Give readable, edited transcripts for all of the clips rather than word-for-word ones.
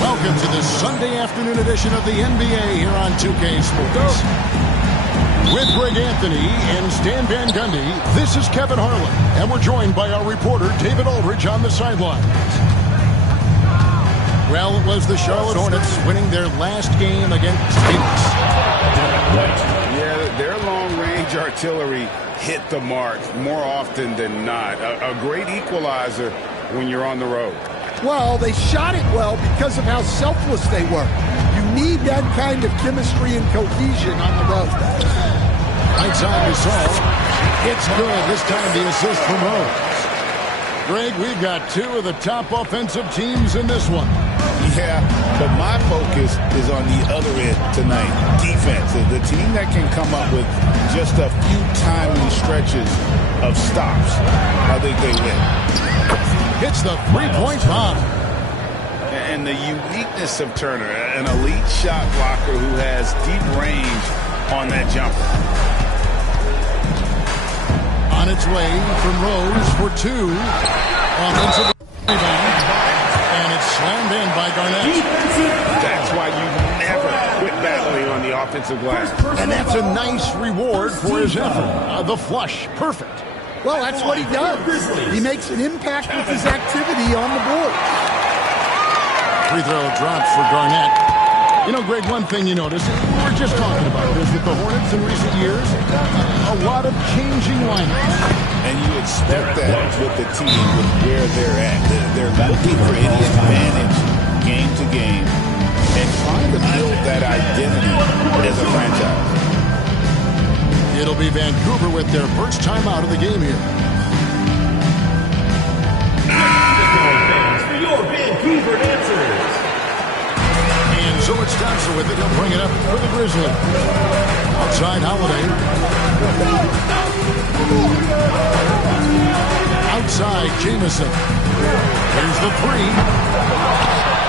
Welcome to the Sunday afternoon edition of the NBA here on 2K Sports. With Greg Anthony and Stan Van Gundy, this is Kevin Harlan, and we're joined by our reporter David Aldridge on the sidelines. Well, it was the Charlotte Hornets winning their last game against Phoenix. Yeah, their long-range artillery hit the mark more often than not. A great equalizer when you're on the road. Well, they shot it well because of how selfless they were. You need that kind of chemistry and cohesion on the road. Right side to Saul. It's good. This time the assist from Rose. Greg, we've got two of the top offensive teams in this one. Yeah, but my focus is on the other end tonight. Defense. The team that can come up with just a few timely stretches of stops, I think they win. Hits the three-point bomb. And the uniqueness of Turner, an elite shot blocker who has deep range on that jumper. On its way from Rose for two. Offensive rebound. And it's slammed in by Garnett. That's why you never quit battling on the offensive glass. And that's a nice reward for his effort. The flush. Perfect. Well, that's what he does. He makes an impact with his activity on the board. Free throw drops for Garnett. You know, Greg, one thing you notice, we were just talking about this with the Hornets in recent years, a lot of changing lineups. And you expect that with the team, with where they're at. They're looking for any advantage game to game and trying to build that identity as a franchise. It'll be Vancouver with their first time out of the game here. Thanks for your Vancouver answers. And so it's Thompson with it. He'll bring it up for the Grizzlies. Outside Holiday. Outside Jamison. Here's the three.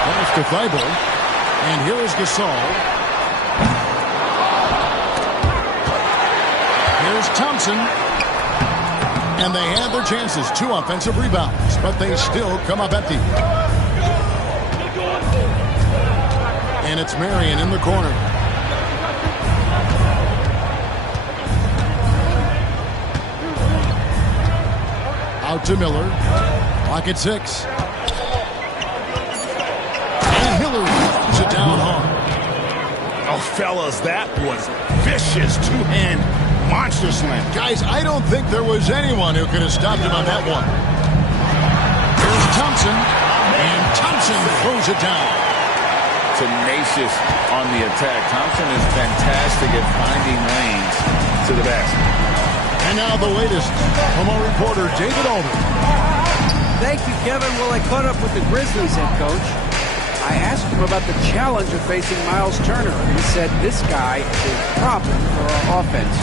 Pass to Thibault. And here is Gasol. Here's Thompson. And they had their chances. 2 offensive rebounds. But they still come up empty. And it's Marion in the corner. Out to Miller. Clock at 6. And Hillary puts it down hard. Oh, fellas, that was vicious two-hand monster slam. Guys, I don't think there was anyone who could have stopped him on that one. Here's Thompson. And Thompson throws it down. Tenacious on the attack. Thompson is fantastic at finding lanes to the basket. And now the latest from our reporter, David Aldridge. Thank you, Kevin. Well, I caught up with the Grizzlies head coach. I asked him about the challenge of facing Miles Turner. He said this guy is a problem for our offense.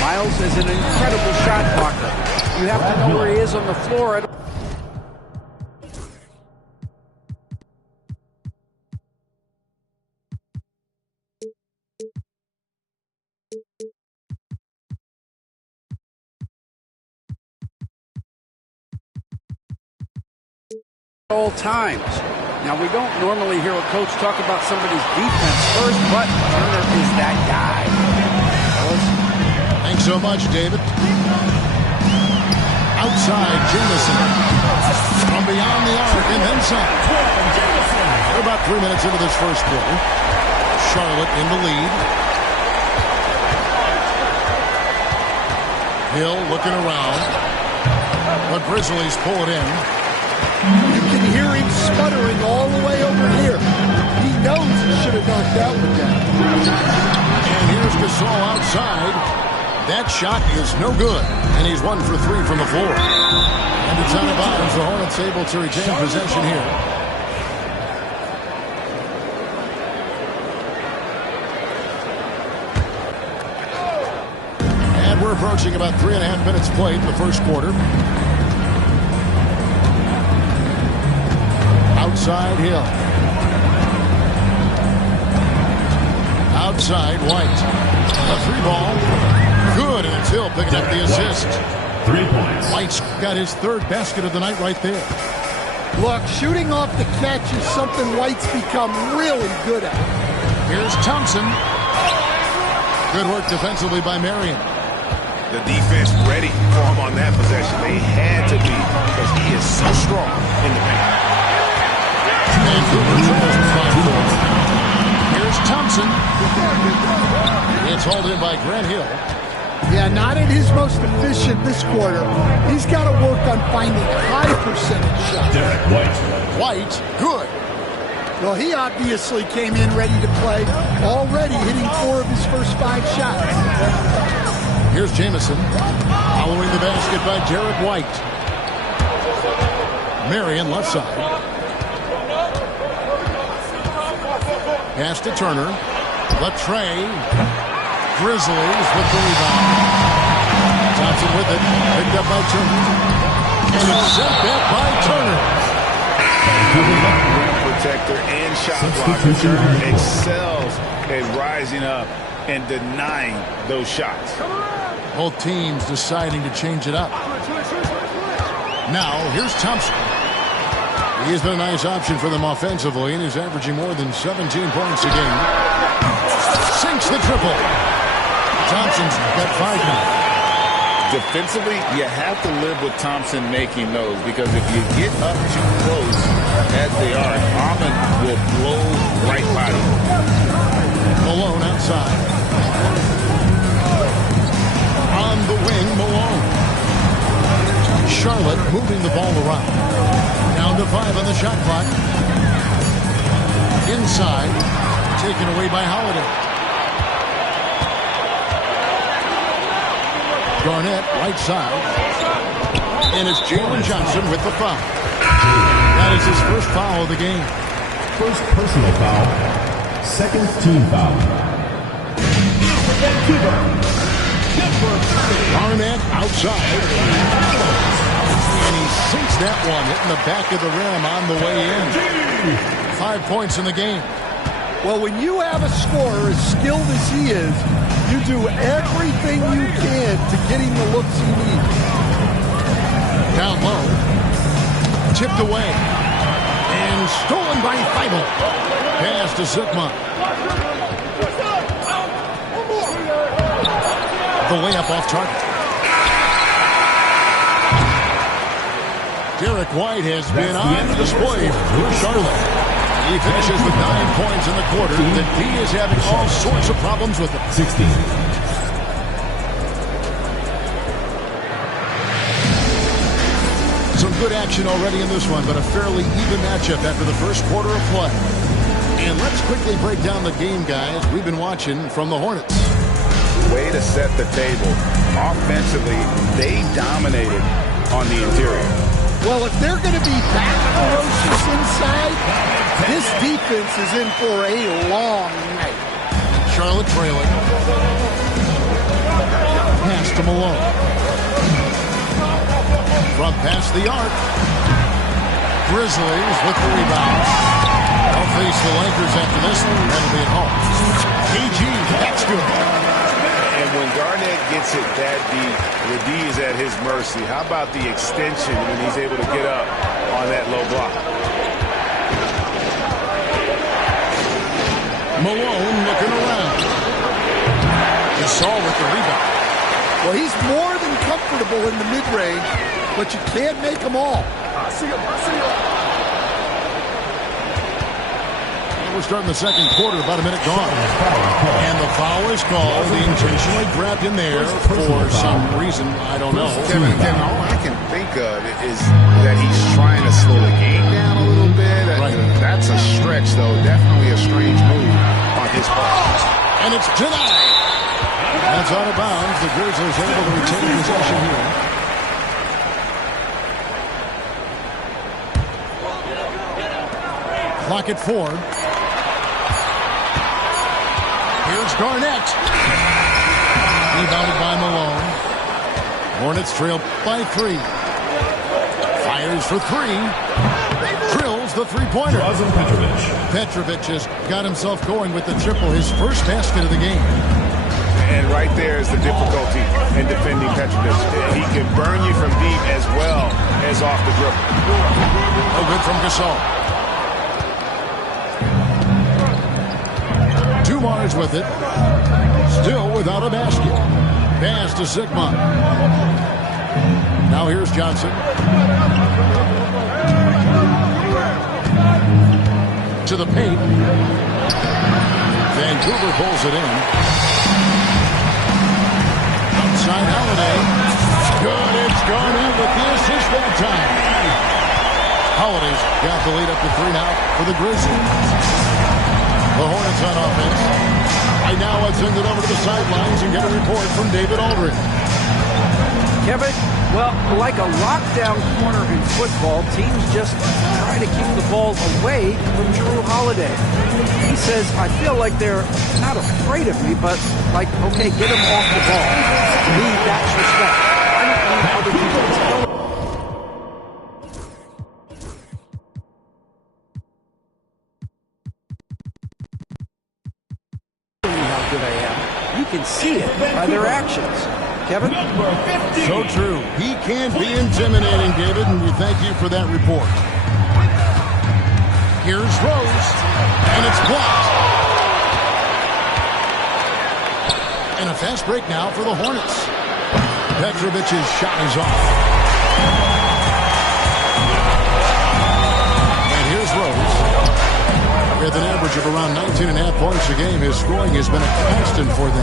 Miles is an incredible shot blocker. You have to know where he is on the floor at all times. Now, we don't normally hear a coach talk about somebody's defense first, but Turner is that guy. Thanks so much, David. Outside, Jamison. From beyond the arc and then some. We're about 3 minutes into this first quarter. Charlotte in the lead. Hill looking around. But Grizzlies pull it in. You can hear him sputtering all the way over here. He knows he should have knocked that one down. And here's Gasol outside. That shot is no good. And he's 1 for 3 from the floor. And it's out of bounds. The Hornets able to retain possession here. And we're approaching about 3.5 minutes played in the first quarter. Outside Hill. Outside White. A 3-ball. Good, and it's Hill picking up the assist. 3 points. White's got his 3rd basket of the night right there. Look, shooting off the catch is something White's become really good at. Here's Thompson. Good work defensively by Marion. The defense ready for him on that possession. They had to be because he is so strong in the paint. Here's Thompson. It's hauled in by Grant Hill. Yeah, not at his most efficient this quarter. He's got to work on finding high percentage shots. White, good. Well, he obviously came in ready to play, already hitting 4 of his first 5 shots. Here's Jamison. Following the basket by Derek White. Marion left side. Pass to Turner. Latrey. Grizzlies with the rebound. Thompson with it. Picked up by Turner. And it's sent back by Turner. Rim protector and shot blocker. Turner excels at rising up and denying those shots. Both teams deciding to change it up. Now, here's Thompson. He's been a nice option for them offensively, and he's averaging more than 17 points a game. Sinks the triple. Thompson's got 5 now. Defensively, you have to live with Thompson making those because if you get up too close, as they are, Almond will blow right by you. Malone outside. On the wing, Malone. Charlotte moving the ball around. Down to 5 on the shot clock. Inside. Taken away by Holiday. Garnett, right side. And it's Jalen Johnson with the foul. That is his first foul of the game. First personal foul. Second team foul. Garnett outside. And he sinks that one, hitting the back of the rim on the way in. 5 points in the game. Well, when you have a scorer as skilled as he is, you do everything you can to get him the looks he needs. Down low. Tipped away. And stolen by Feibel. Pass to Zukma. The layup off target. Derek White has been on display for Charlotte. He finishes with 9 points in the quarter. The D is having all sorts of problems with him. 16. Some good action already in this one, but a fairly even matchup after the first quarter of play. And let's quickly break down the game, guys. We've been watching from the Hornets. Way to set the table. Offensively, they dominated on the interior. Well, if they're going to be that ferocious inside, this defense is in for a long night. Charlotte trailing. Pass to Malone. From past the arc. Grizzlies with the rebound. They'll face the Lakers after this one. That'll be at home. KG, that's good. And when Garnett gets it that deep, the D is at his mercy. How about the extension when he's able to get up on that low block? Malone looking around. Gasol with the rebound. Well, he's more than comfortable in the mid-range, but you can't make them all. We're starting the second quarter, about a minute gone. And the foul is called. He intentionally grabbed in there for some reason. I don't know. Kevin, all I can think of is that he's trying to slow the game down a little bit. Right. That's a stretch, though. Definitely a strange move on his part. And it's denied. That's out of bounds. The Grizzlies able to retain possession here. Clock at 4. Here's Garnett. Rebounded by Malone. Hornets trail by 3. Fires for 3. Drills the three-pointer. Petrovic has got himself going with the triple, his first basket of the game. And right there is the difficulty in defending Petrovic. He can burn you from deep as well as off the dribble. No good from Gasol. Mars with it. Still without a basket. Pass to Sigma. Now here's Johnson. To the paint. Vancouver pulls it in. Outside Holiday. Good. It's Garnett with the assist that time. Holiday's got the lead up to 3 now for the Grizzlies. The Hornets on offense. Right now, let's send it over to the sidelines and get a report from David Aldridge. Kevin, well, like a lockdown corner in football, teams just try to keep the ball away from Jrue Holiday. He says, I feel like they're not afraid of me, but like, okay, get him off the ball. To me, that's respect. I don't need other people to tell him. You can see it by their actions. Kevin? So true. He can't be intimidating, David, and we thank you for that report. Here's Rose, and it's blocked. And a fast break now for the Hornets. Petrovic's shot is off. And here's Rose. With an average of around 19.5 points a game, his scoring has been a constant for them.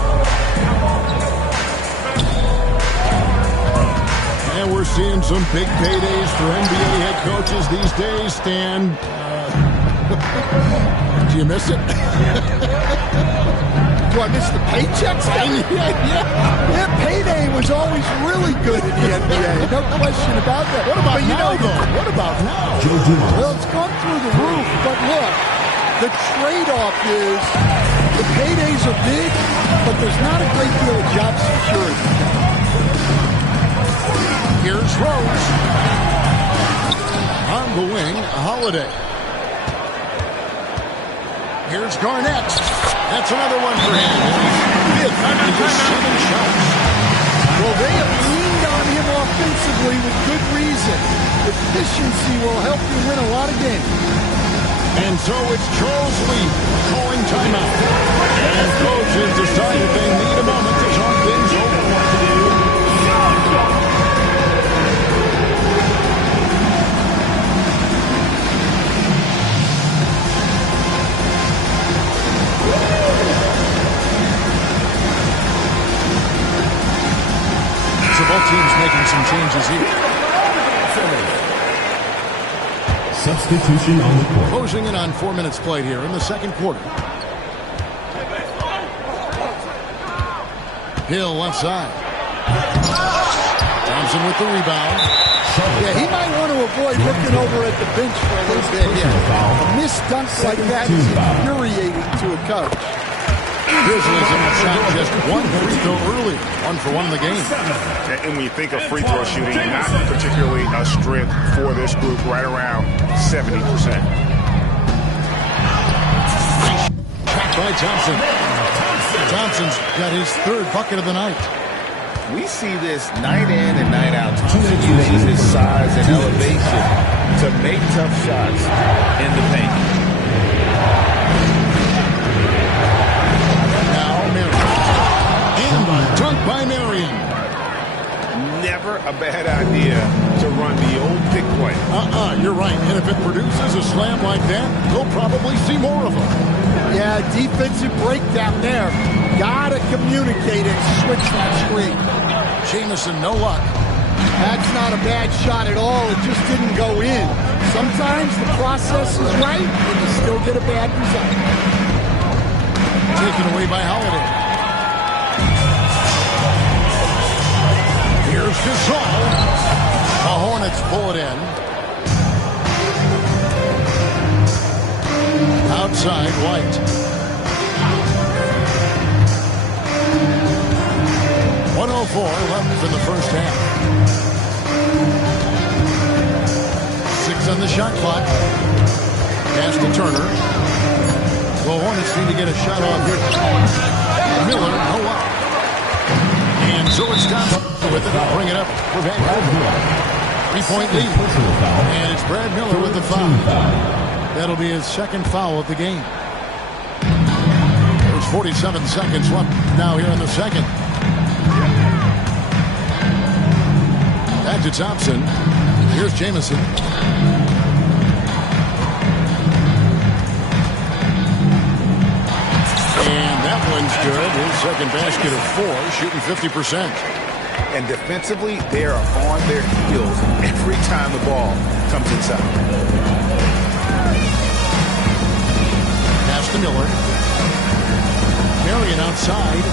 And we're seeing some big paydays for NBA head coaches these days, Stan. Do you miss it? Do I miss the paychecks? Yeah, payday was always really good in the NBA. No question about that. What about now, though? What about now? Well, it's gone through the roof, but look. The trade-off is the paydays are big, but there's not a great deal of job security. Here's Rose. On the wing, Holiday. Here's Garnett. That's another one for him. Fifth of his 7 shots. Well, they have leaned on him offensively with good reason. Efficiency will help you win a lot of games. And so it's Charles Lee calling timeout. And coaches decided they need a moment to talk things over. So both teams making some changes here. Substitution on the court. Closing in on 4 minutes played here in the second quarter. Hill left side. Thompson with the rebound. Yeah, he might want to avoid looking over at the bench for a little bit here. A missed dunk like that is infuriating to a coach. Grizzlies in the shot just one free throw early. 1 for 1 in the game. And when you think of free throw shooting, not particularly a strength for this group, right around 70%. Shot by Thompson. Thompson's got his 3rd bucket of the night. We see this night in and night out. Thompson uses his size and elevation to make tough shots in the paint. Now Marion. And dunk by Marion. Never a bad idea to run the old pick play. You're right. And if it produces a slam like that, we'll probably see more of them. Yeah, defensive breakdown there. Gotta communicate and switch that screen. Jamison, no luck. That's not a bad shot at all. It just didn't go in. Sometimes the process is right, and you still get a bad result. Taken away by Holiday. Here's Gasol. The Hornets pull it in. Outside, White. 104 left in the first half. 6 on the shot clock. Pass to Turner. The Hornets need to get a shot off here. Miller, no luck. And so it's Thompson with it. Bring it up for Vancouver. 3-point lead. And it's Brad Miller with the foul. That'll be his 2nd foul of the game. There's 47 seconds left now here in the 2nd. Back to Thompson. Here's Jamison. And that one's good. His 2nd basket of 4, shooting 50%. And defensively, they are on their heels every time the ball comes inside. Pass to Miller. Marion outside.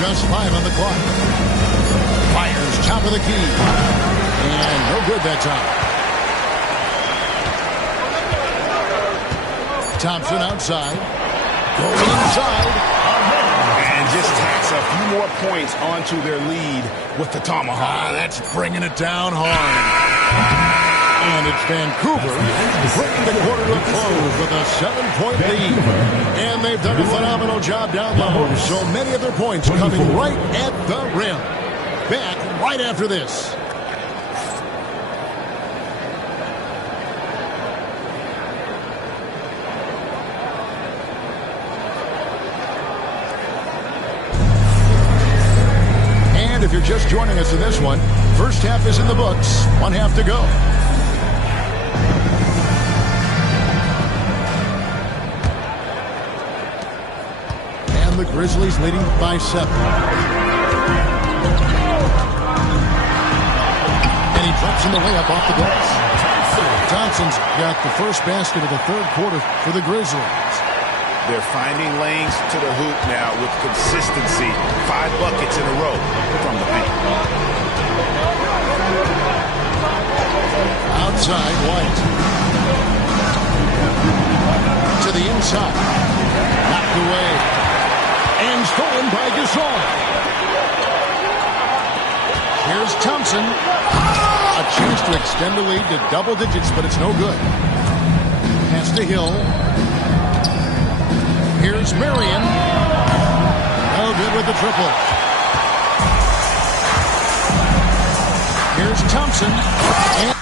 Just 5 on the clock. Fires top of the key. And no good that time. Thompson outside. Goes inside. And just tacks a few more points onto their lead with the tomahawk. That's bringing it down hard. And it's Vancouver bringing the quarter to a close with a 7-point lead. And they've done a phenomenal job down low. So many of their points coming right at the rim. Back right after this. And if you're just joining us in this one, first half is in the books. 1 half to go. The Grizzlies leading by 7. And he drops in the layup off the glass. Thompson's got the first basket of the 3rd quarter for the Grizzlies. They're finding lanes to the hoop now with consistency. 5 buckets in a row from the paint. Outside, White. To the inside. Knocked away. And stolen by Gasol. Here's Thompson. A chance to extend the lead to double digits, but it's no good. Pass to Hill. Here's Marion. No good with the triple. Here's Thompson. And